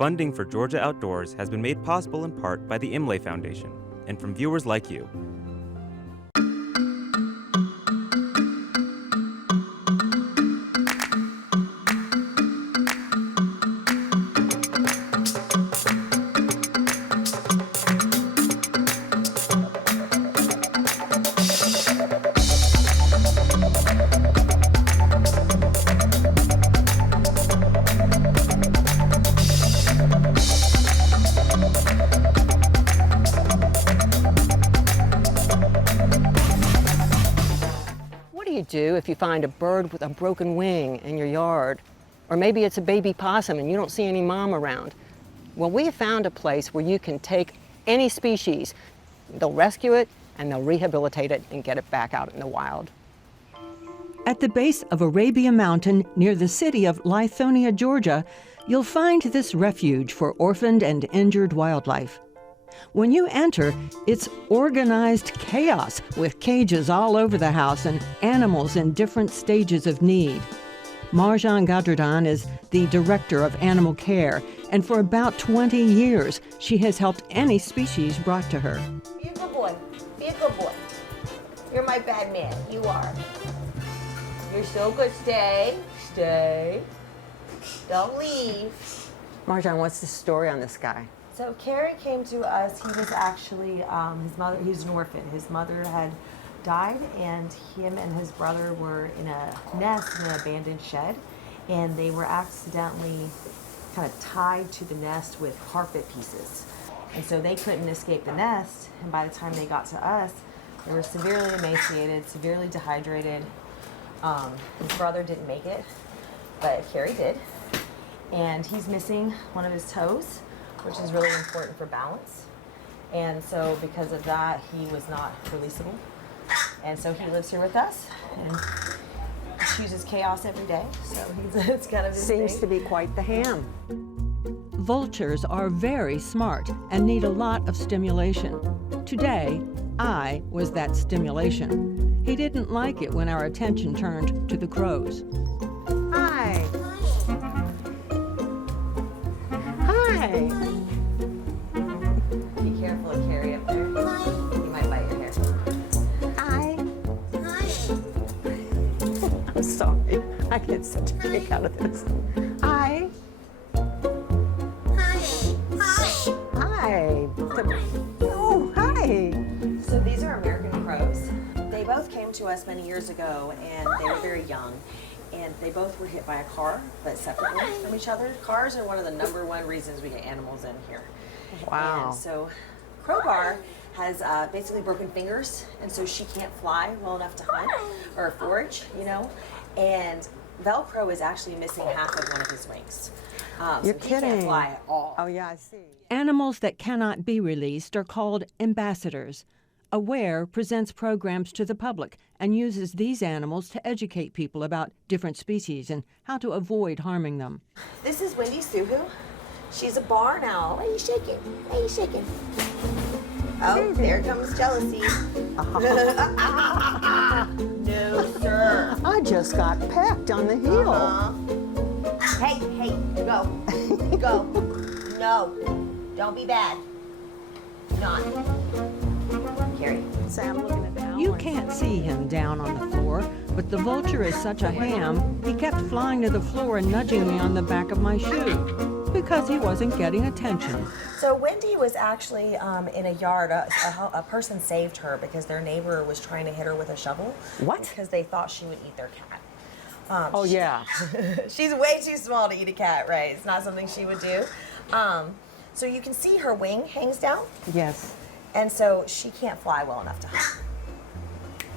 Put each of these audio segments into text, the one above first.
Funding for Georgia Outdoors has been made possible in part by the Imlay Foundation and from viewers like you. Do if you find a bird with a broken wing in your yard, or maybe it's a baby possum and you don't see any mom around. Well, we have found a place where you can take any species, they'll rescue it and they'll rehabilitate it and get it back out in the wild. At the base of Arabia Mountain near the city of Lithonia, Georgia, you'll find this refuge for orphaned and injured wildlife. When you enter, it's organized chaos with cages all over the house and animals in different stages of need. Marjan Gadradhan is the director of animal care, and for about 20 years, she has helped any species brought to her. Be a good boy. Be a good boy. You're my bad man. You are. You're so good. Stay. Stay. Don't leave. Marjan, what's the story on this guy? So Carrie came to us. He was actually his mother. He was an orphan. His mother had died, and him and his brother were in a nest in an abandoned shed, and they were accidentally kind of tied to the nest with carpet pieces, and so they couldn't escape the nest. And by the time they got to us, they were severely emaciated, severely dehydrated. His brother didn't make it, but Carrie did, and he's missing one of his toes, which is really important for balance. And so because of that, he was not releasable. And so he lives here with us and chooses chaos every day. So it's kind of his Seems thing. to be quite the ham. Vultures are very smart and need a lot of stimulation. Today, I was that stimulation. He didn't like it when our attention turned to the crows. Hi. Hi. Be careful of Carrie up there. He might bite your hair. Hi. I'm sorry. I get such a kick out of this. Hi. Hi. Oh, hi. So these are American crows. They both came to us many years ago, and they were very young. And they both were hit by a car, but separately from each other. Cars are one of the #1 reasons we get animals in here. Wow. And so Crowbar has basically broken fingers, and so she can't fly well enough to hunt or forage, you know. And Velcro is actually missing half of one of his wings. You're so kidding. He can't fly at all. Oh, yeah, I see. Animals that cannot be released are called ambassadors. AWARE presents programs to the public and uses these animals to educate people about different species and how to avoid harming them. This is Wendy Suhu. She's a barn owl. Why are you shaking? Why are you shaking? Oh, there comes jealousy. No, sir. I just got pecked on the heel. Hey, go. Go. No. Don't be bad. Not. Carrie. Say, I'm looking at that. You can't see him down on the floor, but the vulture is such a ham, he kept flying to the floor and nudging me on the back of my shoe because he wasn't getting attention. So Wendy was actually in a yard. A person saved her because their neighbor was trying to hit her with a shovel. What? Because they thought she would eat their cat. Oh, yeah. She's way too small to eat a cat, right? It's not something she would do. So you can see her wing hangs down, Yes. and so she can't fly well enough to hunt.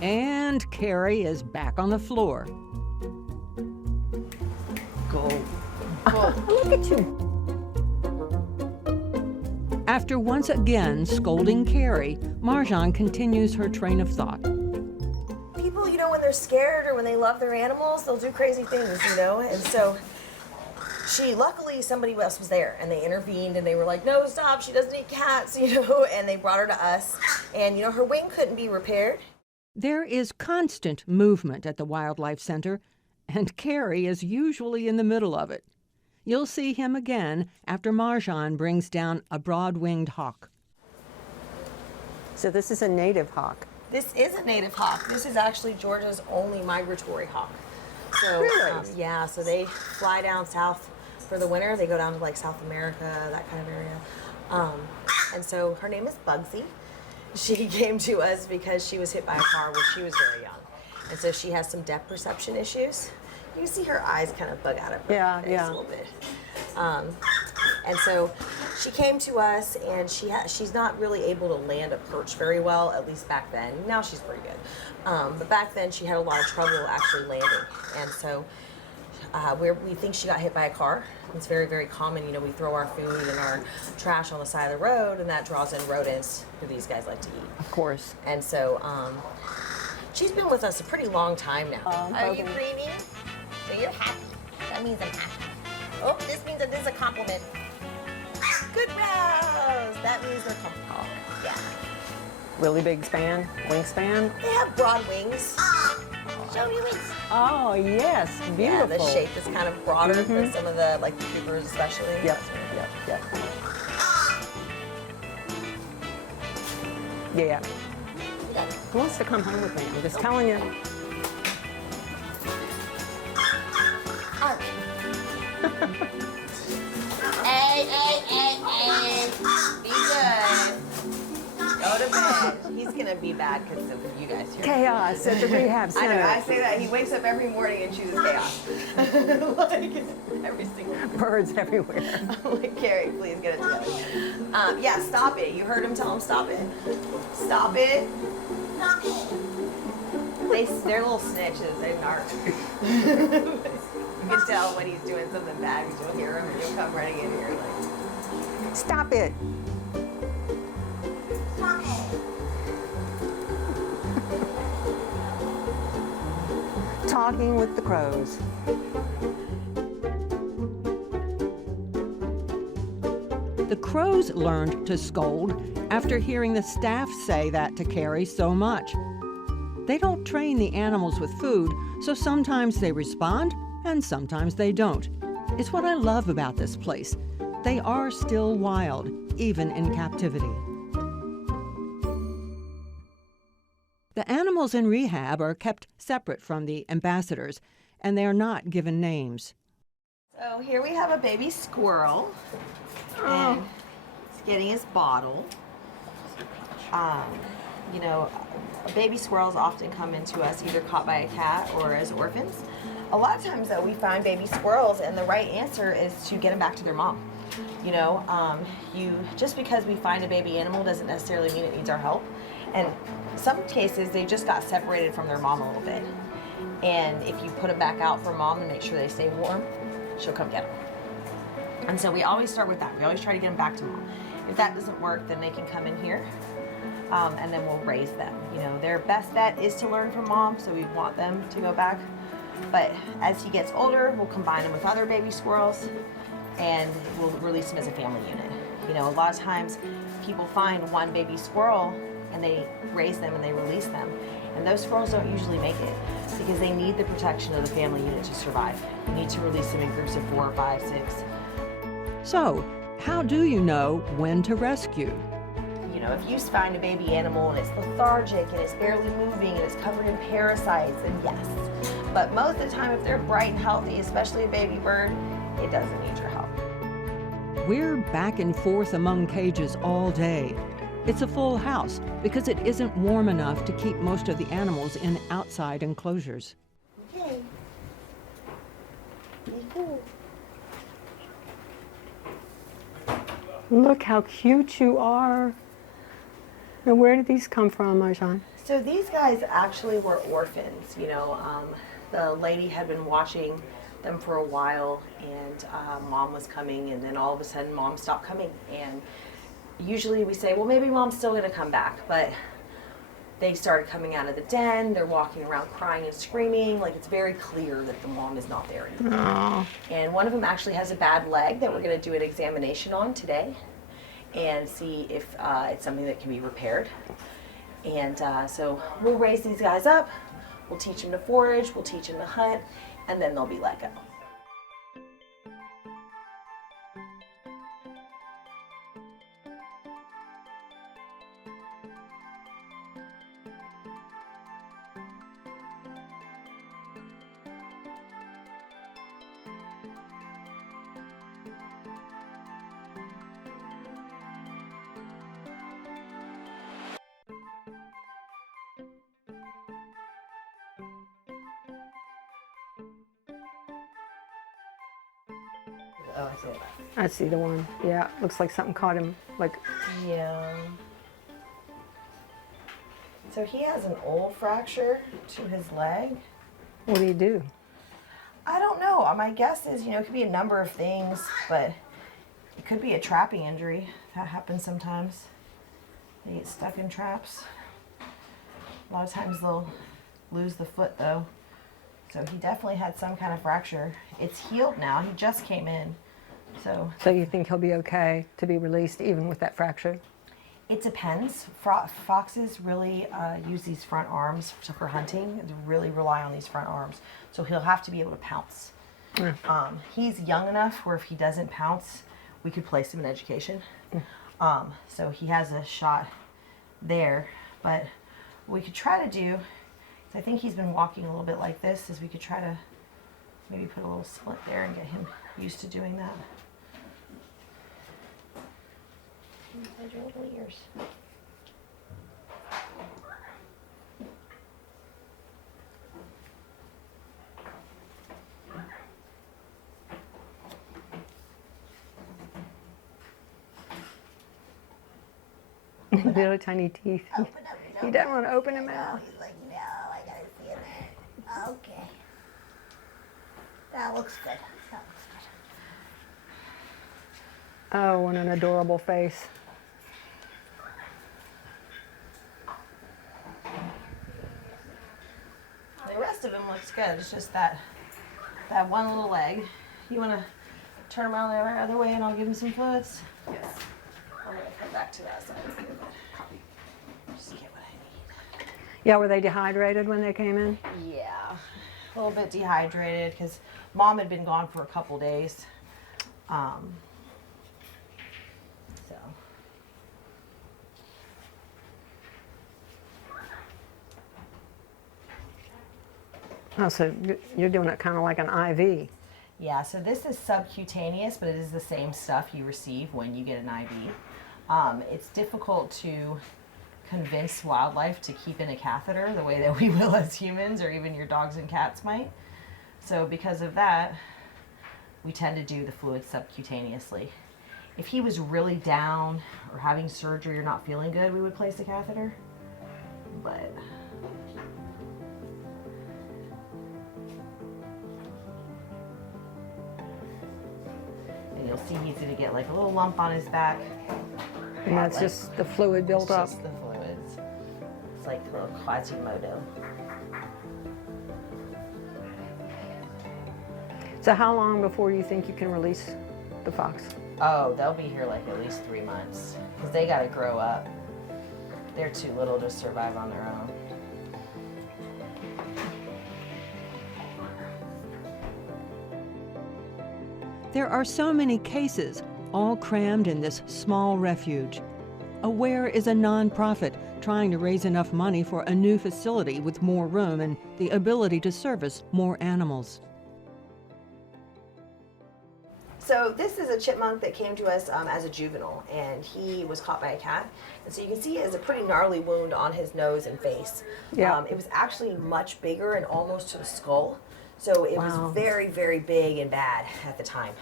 And Carrie is back on the floor. Go. Look at you. After once again scolding Carrie, Marjan continues her train of thought. People, you know, when they're scared or when they love their animals, they'll do crazy things, you know? And so luckily somebody else was there and they intervened and they were like, no, stop, she doesn't eat cats, you know? And they brought her to us. And, you know, her wing couldn't be repaired. There is constant movement at the Wildlife Center, and Carrie is usually in the middle of it. You'll see him again after Marjan brings down a broad-winged hawk. So this is a native hawk. This is a native hawk. This is actually Georgia's only migratory hawk. So Really? yeah, so they fly down south for the winter. They go down to like South America, that kind of area. And so her name is Bugsy. She came to us because she was hit by a car when she was very young. And so she has some depth perception issues. You can see her eyes kind of bug out of her face a little bit. And so she came to us, and she's not really able to land a perch very well, at least back then. Now she's pretty good. But back then she had a lot of trouble actually landing. And so we think she got hit by a car. It's very, very common. You know, we throw our food and our trash on the side of the road, and that draws in rodents who these guys like to eat. Of course. And so she's been with us a pretty long time now. Are you breathing? So you're happy. That means I'm happy. Oh, this means that this is a compliment. Good Rose! That means they're comfortable. Yeah. Really big span, wingspan. They have broad wings. Show me wings. Oh, yes, beautiful. Yeah, the shape is kind of broader than some of the, like the troopers especially. Yep. Yeah. Who wants to come home with me? I'm just telling you. Hey. Be good. Go to bed. He's gonna be bad because of you guys here. Chaos at the rehab I center. know, I say that. He wakes up every morning and chooses chaos. Like, every single morning. Birds everywhere. I'm like, Carrie, please get it together. Yeah, stop it. You heard him tell him stop it. Stop it. Stop it. They're little snitches. They narc. You can tell when he's doing something bad because you'll hear him and you'll come running in here like, Stop it. stop it. Talking with the crows. The crows learned to scold after hearing the staff say that to Carrie so much. They don't train the animals with food, so sometimes they respond and sometimes they don't. It's what I love about this place. They are still wild, even in captivity. The animals in rehab are kept separate from the ambassadors, and they are not given names. So here we have a baby squirrel, and he's getting his bottle. You know, baby squirrels often come into us either caught by a cat or as orphans. A lot of times, though, we find baby squirrels, and the right answer is to get them back to their mom. You know, just because we find a baby animal doesn't necessarily mean it needs our help. And some cases, they just got separated from their mom a little bit. And if you put them back out for mom and make sure they stay warm, she'll come get them. And so we always start with that. We always try to get them back to mom. If that doesn't work, then they can come in here, and then we'll raise them. You know, their best bet is to learn from mom, so we want them to go back. But as he gets older, we'll combine him with other baby squirrels, and we'll release him as a family unit. You know, a lot of times people find one baby squirrel and they raise them and they release them. And those squirrels don't usually make it because they need the protection of the family unit to survive. You need to release them in groups of 4, 5, 6. So, how do you know when to rescue? You know, if you find a baby animal and it's lethargic and it's barely moving and it's covered in parasites, then yes. But most of the time, if they're bright and healthy, especially a baby bird, it doesn't need your help. We're back and forth among cages all day. It's a full house because it isn't warm enough to keep most of the animals in outside enclosures. Okay. Be cool. Look how cute you are. And where did these come from, Marjan? So these guys actually were orphans. You know, the lady had been watching them for a while, and mom was coming, and then all of a sudden mom stopped coming. And usually we say, well, maybe mom's still gonna come back, but they started coming out of the den. They're walking around crying and screaming. Like, it's very clear that the mom is not there anymore. Oh. And one of them actually has a bad leg that we're gonna do an examination on today and see if it's something that can be repaired. And so we'll raise these guys up, we'll teach them to forage, we'll teach them to hunt, and then they'll be let go. Oh, I see it. I see the one. Yeah, looks like something caught him. Like, Yeah. So he has an old fracture to his leg. what do you do? I don't know. My guess is, it could be a number of things, but it could be a trapping injury. That happens sometimes. They get stuck in traps. A lot of times they'll lose the foot though. So he definitely had some kind of fracture. It's healed now. He just came in. So You think he'll be okay to be released even with that fracture? it depends. Foxes really use these front arms for hunting. They really rely on these front arms. So he'll have to be able to pounce. He's young enough where if he doesn't pounce, we could place him in education. So he has a shot there. But what we could try to do, I think he's been walking a little bit like this, is we could try to maybe put a little splint there and get him used to doing that. Those are little ears. Little tiny teeth. He doesn't want to open his mouth. He's like, no, I gotta see it. Okay. That looks good. That looks good. Oh, what an adorable face. The rest of him looks good. It's just that one little leg. You want to turn him around the other way and I'll give him some fluids? Yes. I'm going to come back to that side. Just get what I need. Yeah, were they dehydrated when they came in? Yeah. A little bit dehydrated because Mom had been gone for a couple days. So. Oh, so you're doing it kind of like an IV. Yeah, so this is subcutaneous, but it is the same stuff you receive when you get an IV. It's difficult to convince wildlife to keep in a catheter the way that we will as humans, or even your dogs and cats might. So because of that, we tend to do the fluid subcutaneously. If he was really down or having surgery or not feeling good, we would place a catheter. But and you'll see he's gonna get like a little lump on his back. And that's just the fluid built up. It's just the fluids. It's like a little Quasimodo. So how long before you think you can release the fox? Oh, they'll be here like at least 3 months because they gotta grow up. They're too little to survive on their own. There are so many cases, all crammed in this small refuge. Aware is a nonprofit trying to raise enough money for a new facility with more room and the ability to service more animals. So this is a chipmunk that came to us as a juvenile, and he was caught by a cat. And so you can see he has a pretty gnarly wound on his nose and face. Yeah. It was actually much bigger and almost to the skull. So it was very, very big and bad at the time.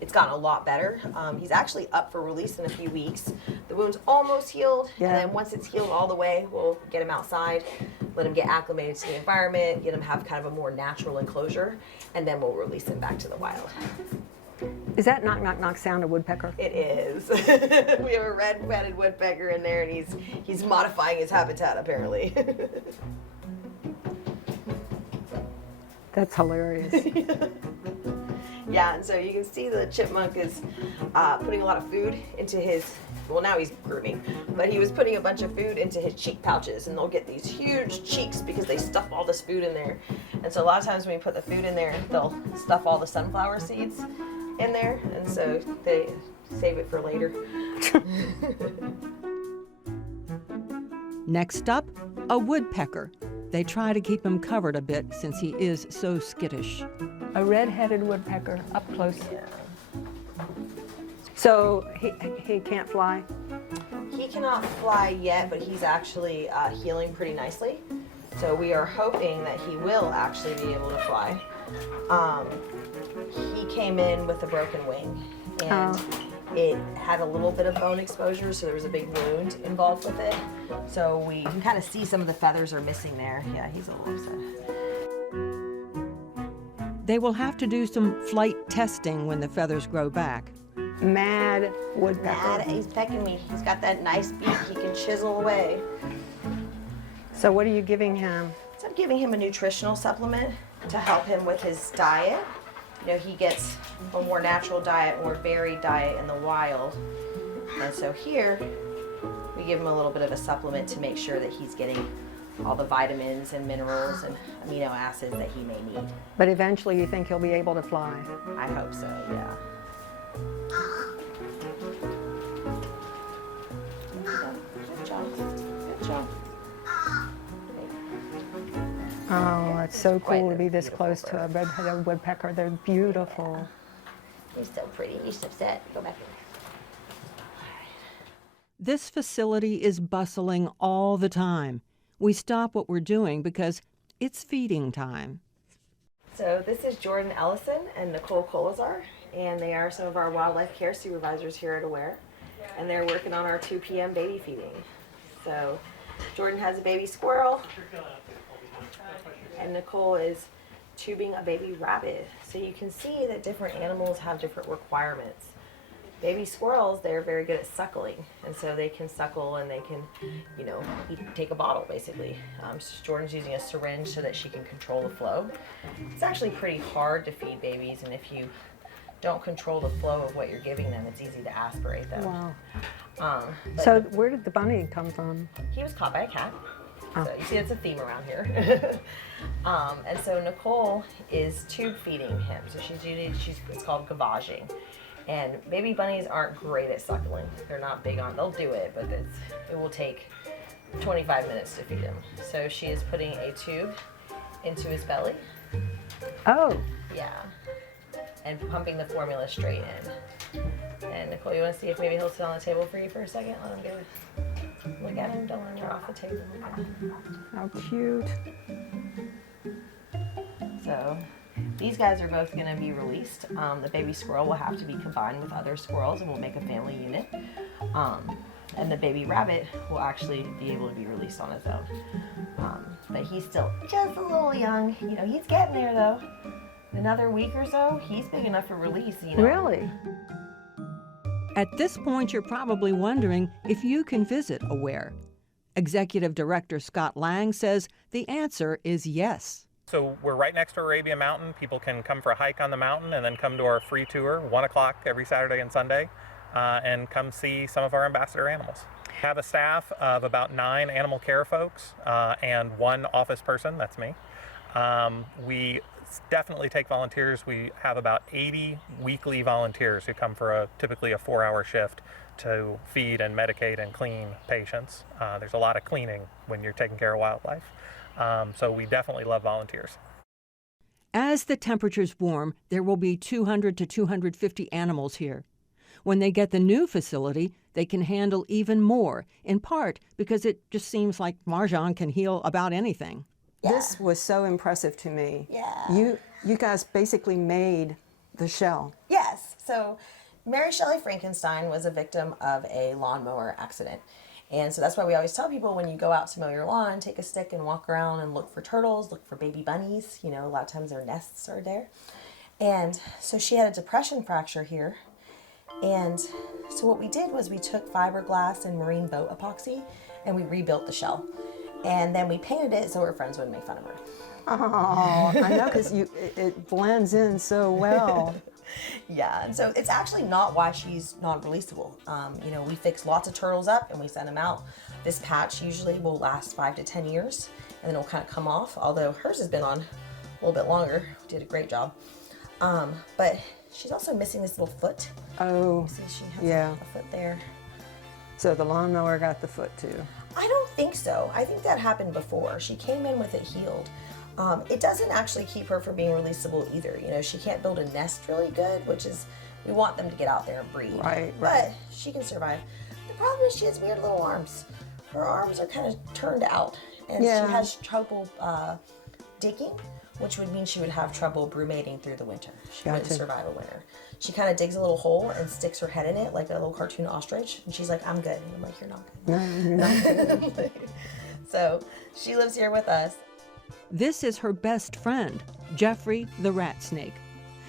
It's gotten a lot better. He's actually up for release in a few weeks. The wound's almost healed, and then once it's healed all the way, we'll get him outside, let him get acclimated to the environment, get him have kind of a more natural enclosure, and then we'll release him back to the wild. Is that knock, knock, knock sound a woodpecker? It is. We have a red-headed woodpecker in there, and he's modifying his habitat apparently. That's hilarious. Yeah, and so you can see the chipmunk is putting a lot of food into his, well now he's grooming, but he was putting a bunch of food into his cheek pouches, and they'll get these huge cheeks because they stuff all this food in there. And so a lot of times when you put the food in there, they'll stuff all the sunflower seeds in there, and so they save it for later. Next up, a woodpecker. They try to keep him covered a bit since he is so skittish. A red-headed woodpecker, up close. Yeah. So he can't fly? He cannot fly yet, but he's actually healing pretty nicely. So we are hoping that he will actually be able to fly. He came in with a broken wing, and it had a little bit of bone exposure, so there was a big wound involved with it. So you can kind of see some of the feathers are missing there. Yeah, he's a little upset. They will have to do some flight testing when the feathers grow back. Mad woodpecker. He's pecking me. He's got that nice beak. He can chisel away. So what are you giving him? So I'm giving him a nutritional supplement to help him with his diet. You know, he gets a more natural diet, more varied diet in the wild. And so here, we give him a little bit of a supplement to make sure that he's getting all the vitamins and minerals and amino acids that he may need. But eventually you think he'll be able to fly? I hope so, yeah. Good job. Good job. Oh, it's so Quite cool to be this beautiful close to a bird. red-headed woodpecker. They're beautiful. He's so pretty. He's upset. Go back in. This facility is bustling all the time. We stop what we're doing because it's feeding time. So this is Jordan Ellison and Nicole Colazar, and they are some of our wildlife care supervisors here at Aware, and they're working on our 2 p.m. baby feeding. So Jordan has a baby squirrel, and Nicole is tubing a baby rabbit. So you can see that different animals have different requirements. Baby squirrels, they're very good at suckling, and so they can suckle and they can, you know, take a bottle basically. So Jordan's using a syringe so that she can control the flow. It's actually pretty hard to feed babies, and if you don't control the flow of what you're giving them, it's easy to aspirate them. Wow. But So where did the bunny come from? he was caught by a cat. So you see, it's a theme around here. And so Nicole is tube feeding him. So it's called gavaging. And baby bunnies aren't great at suckling. They're not big on, they'll do it, but it will take 25 minutes to feed him. So she is putting a tube into his belly. Oh, Yeah. And pumping the formula straight in. And Nicole, you want to see if maybe he'll sit on the table for you for a second? Let him go. Look at him. Don't let him get off the table. Look at him. how cute. So these guys are both going to be released. The baby squirrel will have to be combined with other squirrels and we'll make a family unit. And the baby rabbit will actually be able to be released on his own. But he's still just a little young. You know, he's getting there though. Another week or so, he's big enough for release, you know. Really? At this point, you're probably wondering if you can visit Aware. Executive Director Scott Lang says the answer is yes. So we're right next to Arabia Mountain. People can come for a hike on the mountain and then come to our free tour, 1 o'clock every Saturday and Sunday, and come see some of our ambassador animals. We have a staff of about 9 animal care folks and 1 office person, that's me. We definitely take volunteers. We have about 80 weekly volunteers who come for typically a 4-hour shift to feed and medicate and clean patients. There's a lot of cleaning when you're taking care of wildlife. So we definitely love volunteers. As the temperatures warm, there will be 200 to 250 animals here. When they get the new facility, they can handle even more, in part because it just seems like Marjan can heal about anything. This was so impressive to me. Yeah. You guys basically made the shell. Yes. So Mary Shelley Frankenstein was a victim of a lawnmower accident. And so that's why we always tell people when you go out to mow your lawn, take a stick and walk around and look for turtles, look for baby bunnies. You know, a lot of times their nests are there. And so she had a depression fracture here. And so what we did was we took fiberglass and marine boat epoxy and we rebuilt the shell. And then we painted it so her friends wouldn't make fun of her. Oh, I know, because it blends in so well. Yeah, and so it's actually not why she's non-releasable. You know, we fix lots of turtles up and we send them out. This patch usually will last 5 to 10 years and then it'll kind of come off, although hers has been on a little bit longer. We did a great job. But she's also missing this little foot. Oh, See, she has yeah. a foot there. So the lawnmower got the foot too. I don't think so. I think that happened before. She came in with it healed. It doesn't actually keep her from being releasable either. You know, she can't build a nest really good, which is, we want them to get out there and breed. Right. But she can survive. The problem is she has weird little arms. Her arms are kind of turned out, and Yeah. she has trouble digging which would mean she would have trouble brumating through the winter. She wouldn't Gotcha. survive a winter. She kind of digs a little hole and sticks her head in it like a little cartoon ostrich, and she's like, I'm good. And I'm like, you're not good. No, you're not good. So she lives here with us. This is her best friend, Jeffrey the rat snake.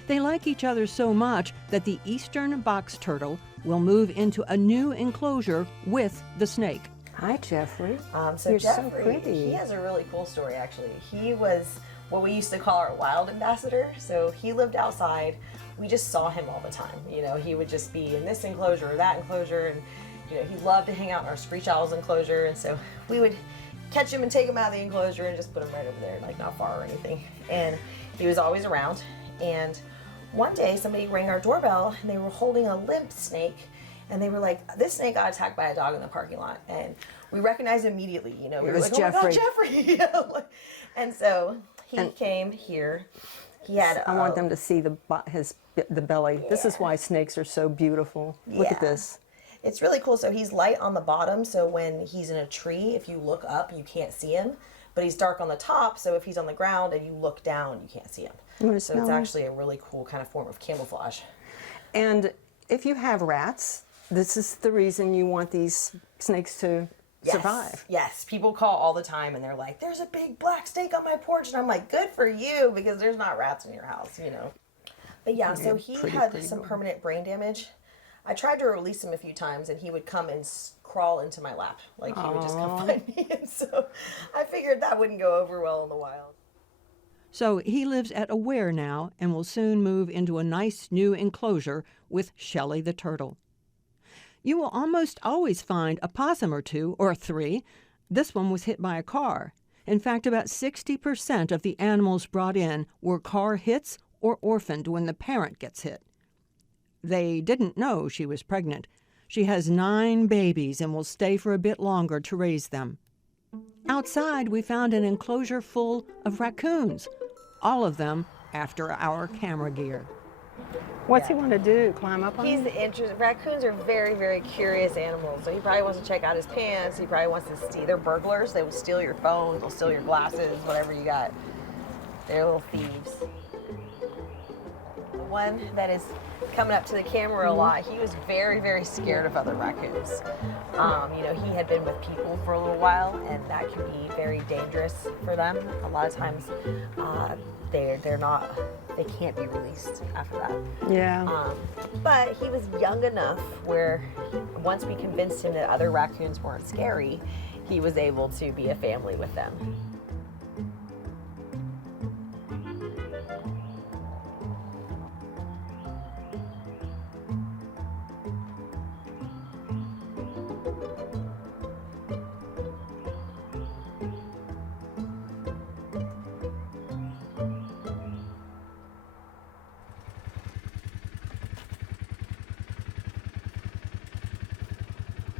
They like each other so much that the eastern box turtle will move into a new enclosure with the snake. Hi, Jeffrey. So You're Jeffrey, so pretty. he has a really cool story actually. He was what we used to call our wild ambassador. So he lived outside. We just saw him all the time. You know, he would just be in this enclosure or that enclosure, and you know, he loved to hang out in our screech owls enclosure. And so we would catch him and take him out of the enclosure and just put him right over there, like not far or anything. And he was always around. And one day somebody rang our doorbell and they were holding a limp snake, and they were like, this snake got attacked by a dog in the parking lot. And we recognized immediately, you know, we It were was like, oh my God, Jeffrey. Jeffrey. And so he came here. He had I want them to see the belly. This is why snakes are so beautiful. Look at Yeah. this. It's really cool. So he's light on the bottom, so when he's in a tree, if you look up, you can't see him. But he's dark on the top, so if he's on the ground and you look down, you can't see him. wanna So smell it's him? actually a really cool kind of form of camouflage. And if you have rats, this is the reason you want these snakes to survive. Yes, people call all the time and they're like, there's a big black snake on my porch. And I'm like, good for you, because there's not rats in your house, you know. But yeah, so he had some permanent brain damage. I tried to release him a few times and he would come and crawl into my lap. Like he would just come find me. And so I figured that wouldn't go over well in the wild. So he lives at Aware now and will soon move into a nice new enclosure with Shelly the turtle. You will almost always find a possum or two or three. This one was hit by a car. In fact, about 60% of the animals brought in were car hits or orphaned when the parent gets hit. They didn't know she was pregnant. She has 9 babies and will stay for a bit longer to raise them. Outside, we found an enclosure full of raccoons, all of them after our camera gear. What's he want to do? Climb up on He's you? interested. Raccoons are very, very curious animals. So he probably wants to check out his pants. He probably wants to steal. They're burglars. They will steal your phone. They'll steal your glasses, whatever you got. They're little thieves. The one that is coming up to the camera a lot, he was very, very scared of other raccoons. You know, he had been with people for a little while, and that can be very dangerous for them. A lot of times, they can't be released after that. Yeah. But he was young enough where once we convinced him that other raccoons weren't scary, he was able to be a family with them.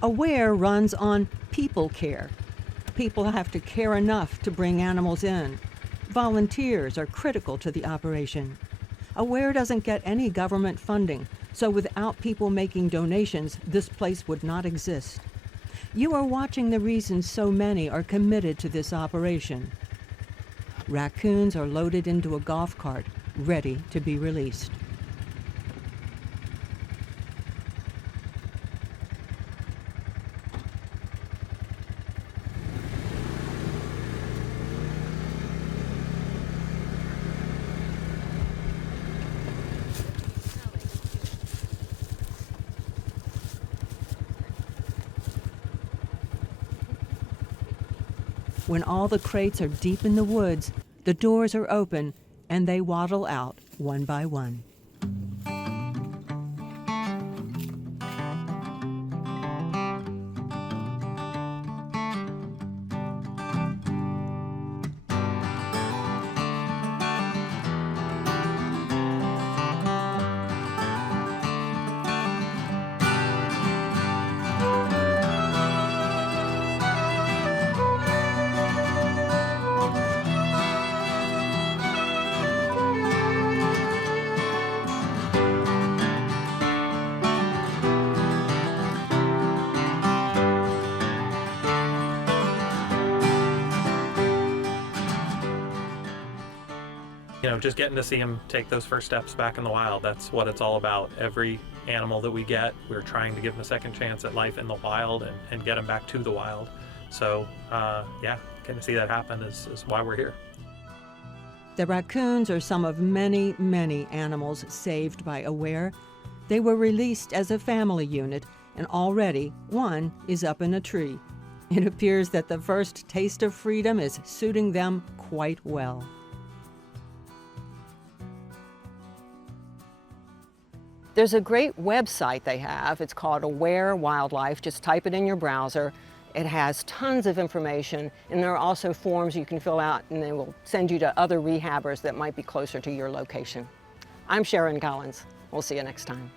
Aware runs on people care. People have to care enough to bring animals in. Volunteers are critical to the operation. Aware doesn't get any government funding, so without people making donations, this place would not exist. You are watching the reason so many are committed to this operation. Raccoons are loaded into a golf cart, ready to be released. When all the crates are deep in the woods, the doors are open and they waddle out one by one. just getting to see them take those first steps back in the wild. That's what it's all about. Every animal that we get, we're trying to give them a second chance at life in the wild and get them back to the wild. So yeah, getting to see that happen is why we're here. The raccoons are some of many, many animals saved by AWARE. They were released as a family unit, and already one is up in a tree. It appears that the first taste of freedom is suiting them quite well. There's a great website they have. It's called Aware Wildlife. Just type it in your browser. It has tons of information, and there are also forms you can fill out, and they will send you to other rehabbers that might be closer to your location. I'm Sharon Collins. We'll see you next time.